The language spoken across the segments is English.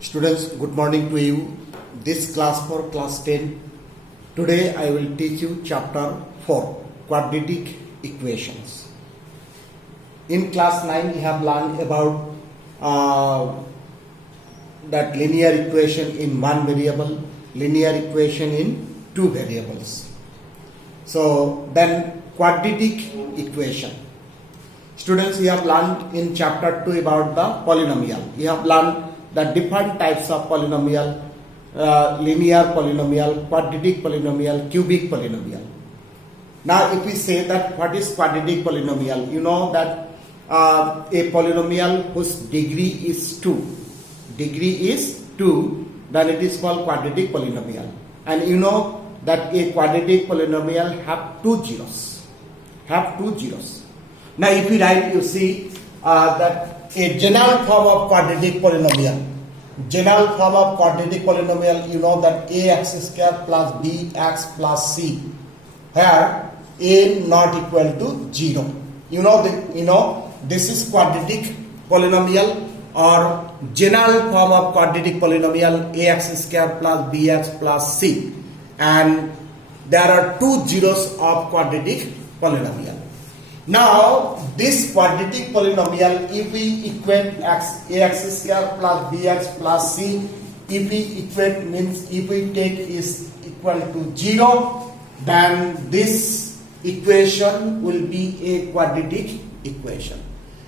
Students, good morning to you. This class for class 10. Today I will teach you chapter 4, quadratic equations. In class 9 we have learned about that linear equation in one variable, linear equation in two variables. So then quadratic equation. Students, we have learned in chapter 2 about the polynomial. We have learned the different types of polynomial, linear polynomial, quadratic polynomial, cubic polynomial. Now if we say that what is quadratic polynomial, you know that a polynomial whose degree is 2, then it is called quadratic polynomial. And you know that a quadratic polynomial have two zeros. Now if we write, you see that a general form of quadratic polynomial. You know that ax square plus bx plus c, where a not equal to 0. You know this is quadratic polynomial or general form of quadratic polynomial, ax square plus bx plus c, and there are two zeros of quadratic polynomial. Now this quadratic polynomial, if we equate ax square plus bx plus c, if we equate means if we take is equal to 0, then this equation will be a quadratic equation.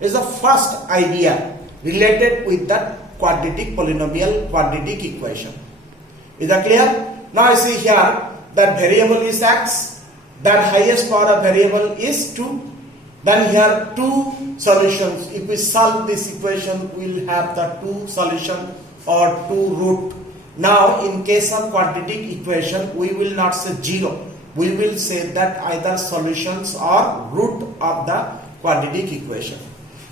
Is the first idea related with that quadratic polynomial, quadratic equation. Is that clear? Now you see here that variable is x, that highest power of variable is 2. Then here two solutions. If we solve this equation, we will have the two solution or two root. Now in case of quadratic equation, we will not say 0. We will say that either solutions or root of the quadratic equation.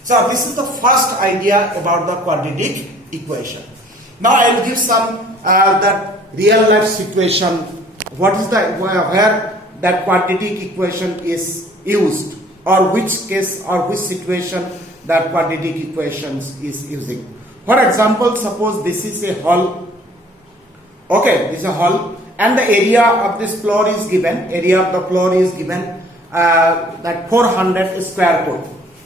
So this is the first idea about the quadratic equation. Now I will give some that real life situation. What is the where that quadratic equation is used, or which case or which situation that quadratic equations is using. For example, suppose this is a hall. Okay, this is a hall, and the area of this floor is given. That 400 square foot.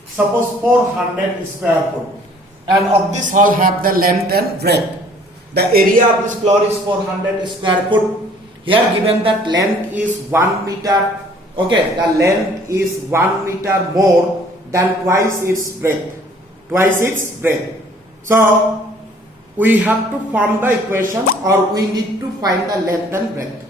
Suppose 400 square foot, and of this hall have the length and breadth. The area of this floor is 400 square foot. Here given that length is 1 meter. Okay, the length is 1 meter more than twice its breadth. So we have to form the equation, or we need to find the length and breadth.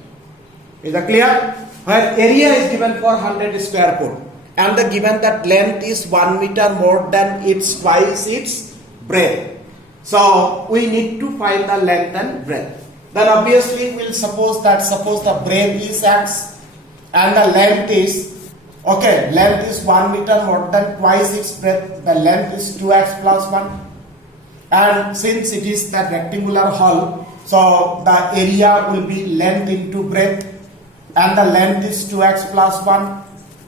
Is that clear? Where area is given 400 square foot, and the given that length is 1 meter more than twice its breadth. So we need to find the length and breadth. Then obviously we'll suppose the breadth is x, and the length is 1 meter more than twice its breadth. The length is 2x plus 1, and since it is the rectangular hall, so the area will be length into breadth, and the length is 2x plus 1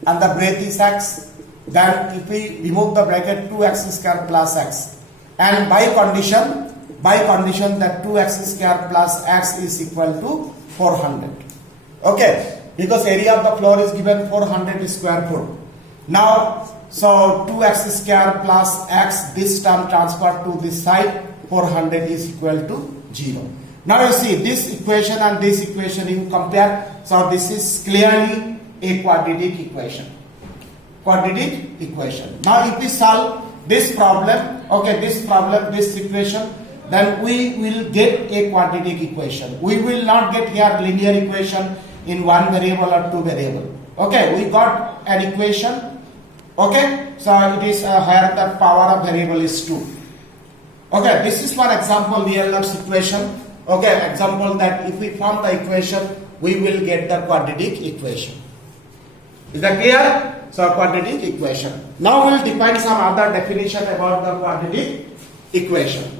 and the breadth is x. Then if we remove the bracket, 2x square plus x, and by condition that 2x square plus x is equal to 400. Okay, because area of the floor is given 400 square foot. Now, so 2x square plus x, this term transferred to this side, 400 is equal to 0. Now you see this equation and this equation you compare. So this is clearly a quadratic equation. Now if we solve this problem, this equation, then we will get a quadratic equation. We will not get here linear equation in one variable or two variable. Okay, we got an equation. Okay, so it is where the power of variable is 2. Okay, this is one example real life situation. Okay, example that if we form the equation, we will get the quadratic equation. Is that clear? So quadratic equation. Now we will define some other definition about the quadratic equation.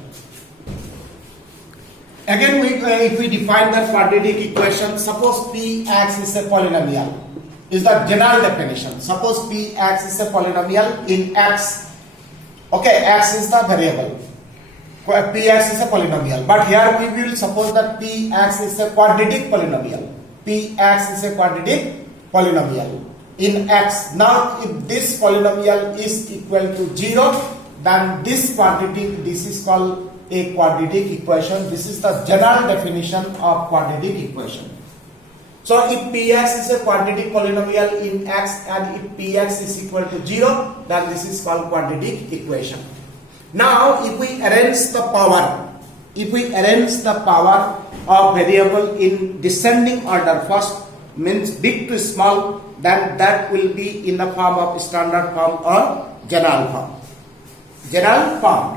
Again, if we define the quadratic equation, suppose Px is a polynomial, is the general definition. Suppose Px is a polynomial in x. Okay, x is the variable. Px is a polynomial, but here we will suppose that Px is a quadratic polynomial. Px is a quadratic polynomial in x. Now, if this polynomial is equal to 0, then this is called a quadratic equation. This is the general definition of quadratic equation. So, if Px is a quadratic polynomial in x and if Px is equal to 0, then this is called quadratic equation. Now, if we arrange the power of variable in descending order, first means big to small, then that will be in the form of standard form or general form.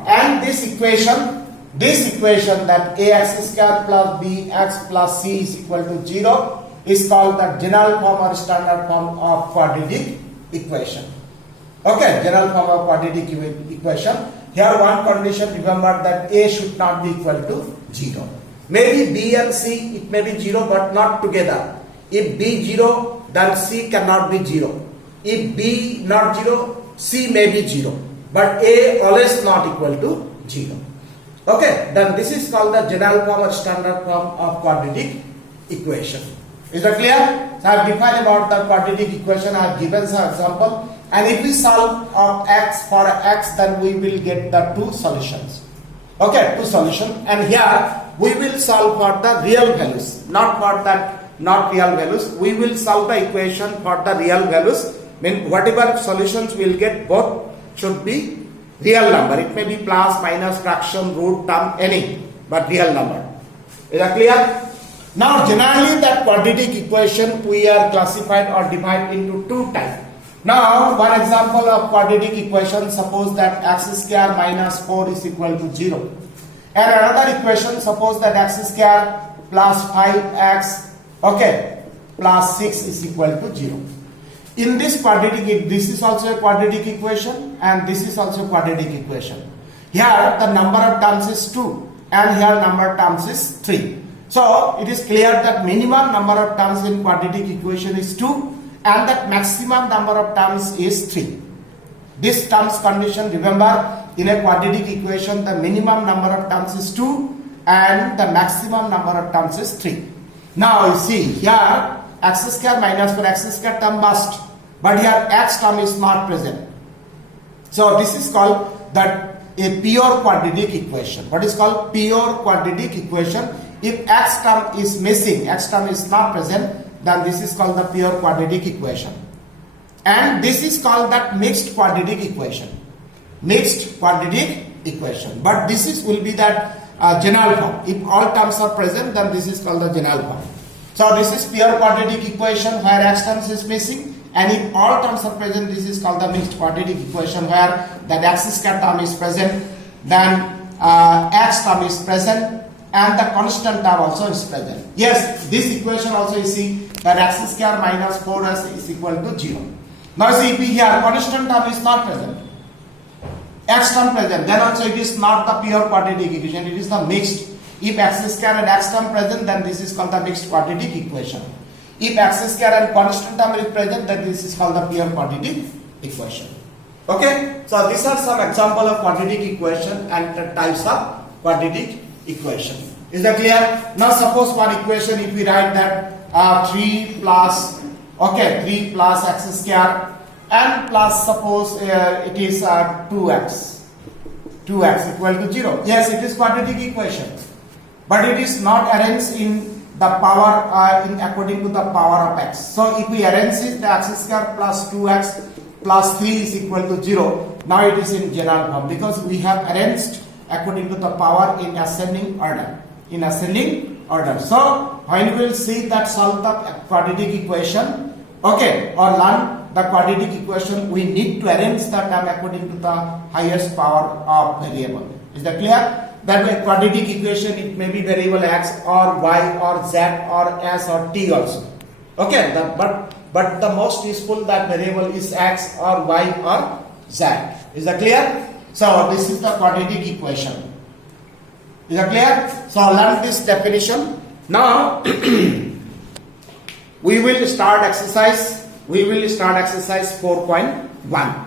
And this equation that ax square plus bx plus c is equal to 0 is called the general form or standard form of quadratic equation. Okay, general form of quadratic equation. Here one condition, remember that a should not be equal to 0. Maybe b and c, it may be 0 but not together. If b 0, then c cannot be 0. If b not 0, c may be 0. But a always not equal to 0. Okay, then this is called the general form or standard form of quadratic equation. Is that clear? So I have defined about the quadratic equation. I have given some example. And if we solve x for x, then we will get the two solutions. Okay, two solutions. And here we will solve for the real values, not real values. We will solve the equation for the real values. Mean whatever solutions we will get, both should be real number. It may be plus, minus, fraction, root, term, any, but real number. Is that clear? Now, generally that quadratic equation we are classified or divided into two types. Now, one example of quadratic equation, suppose that x square minus 4 is equal to 0. And another equation, suppose that x square plus 5x, okay, plus 6 is equal to 0. In this quadratic, this is also a quadratic equation and this is also a quadratic equation. Here the number of terms is 2 and here number of terms is 3. So, it is clear that minimum number of terms in quadratic equation is 2. And that maximum number of terms is 3. This terms condition, remember, in a quadratic equation the minimum number of terms is 2 and the maximum number of terms is 3. Now you see here x square minus 4 x square term must, but here x term is not present. So this is called that a pure quadratic equation. What is called pure quadratic equation? If x term is missing, x term is not present, then this is called the pure quadratic equation. And this is called that mixed quadratic equation. Mixed quadratic equation. But this is will be that general form. If all terms are present, then this is called the general form. So this is pure quadratic equation where x terms is missing, and if all terms are present, this is called the mixed quadratic equation where the x square term is present, then x term is present, and the constant term also is present. Yes, this equation also you see that x square minus 4s is equal to 0. Now see if here constant term is not present, x term present, then also it is not the pure quadratic equation, it is the mixed. If x square and x term present, then this is called the mixed quadratic equation. If x square and constant term is present, then this is called the pure quadratic equation. Okay, so these are some example of quadratic equation and the types of quadratic equation. Is that clear? Now suppose one equation, if we write that 3 plus x square and plus suppose it is 2x equal to 0. Yes, it is quadratic equation, but it is not arranged in the power in according to the power of x. So if we arrange it, the x square plus 2x plus 3 is equal to 0. Now it is in general form because we have arranged according to the power in ascending order. So when we will see that solve the quadratic equation, okay, or learn the quadratic equation, we need to arrange the term according to the highest power of variable. Is that clear? That way quadratic equation, it may be variable x or y or z or s or t also. Okay, but the most useful that variable is x or y or z. Is that clear? So this is the quadratic equation. Is that clear? So learn this definition. Now we will start exercise 4.1.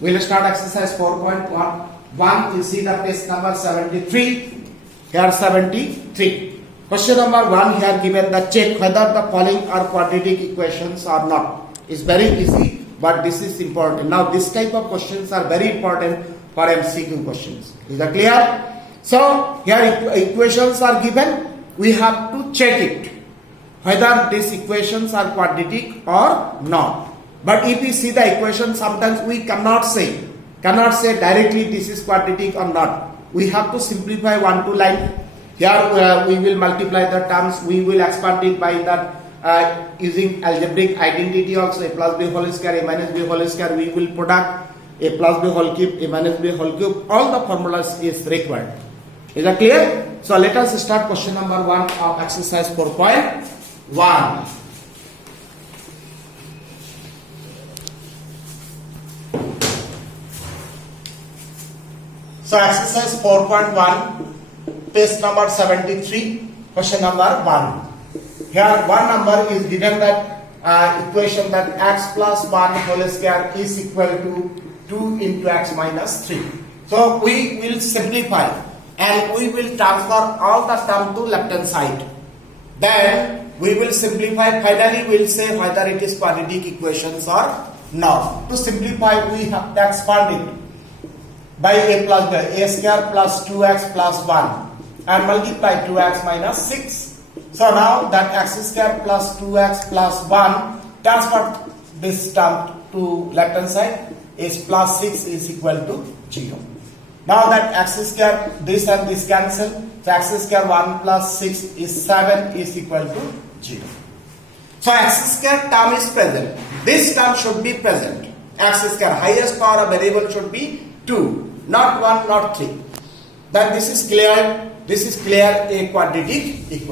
We will start exercise 4.1. 1, you see the page number 73. Here 73. Question number 1 here given the check whether the following are quadratic equations or not. It's very easy, but this is important. Now this type of questions are very important for MCQ questions. Is that clear? So here equations are given. We have to check it whether these equations are quadratic or not. But if we see the equation, sometimes we cannot say directly this is quadratic or not. We have to simplify 1 2 line. Here we will multiply the terms. We will expand it by that using algebraic identity also. A plus b whole square, a minus b whole square. We will product a plus b whole cube, a minus b whole cube. All the formulas is required. Is that clear? So let us start question number 1 of exercise 4.1. So exercise 4.1, page number 73, question number 1. Here one number is given that equation that x plus 1 whole square is equal to 2 into x minus 3. So we will simplify and we will transfer all the term to left hand side. Then we will simplify. Finally we will say whether it is quadratic equations or not. To simplify we have to expand it by a plus b, a square plus 2x plus 1 and multiply 2x minus 6. So now that x square plus 2x plus 1, transfer this term to left hand side, is plus 6 is equal to 0. Now that x square, this and this cancel, so x square 1 plus 6 is 7 is equal to 0. So x square term is present. This term should be present. X square highest power of variable should be 2. Not 1, not 3. Then this is clear. This is clear a quadratic equation.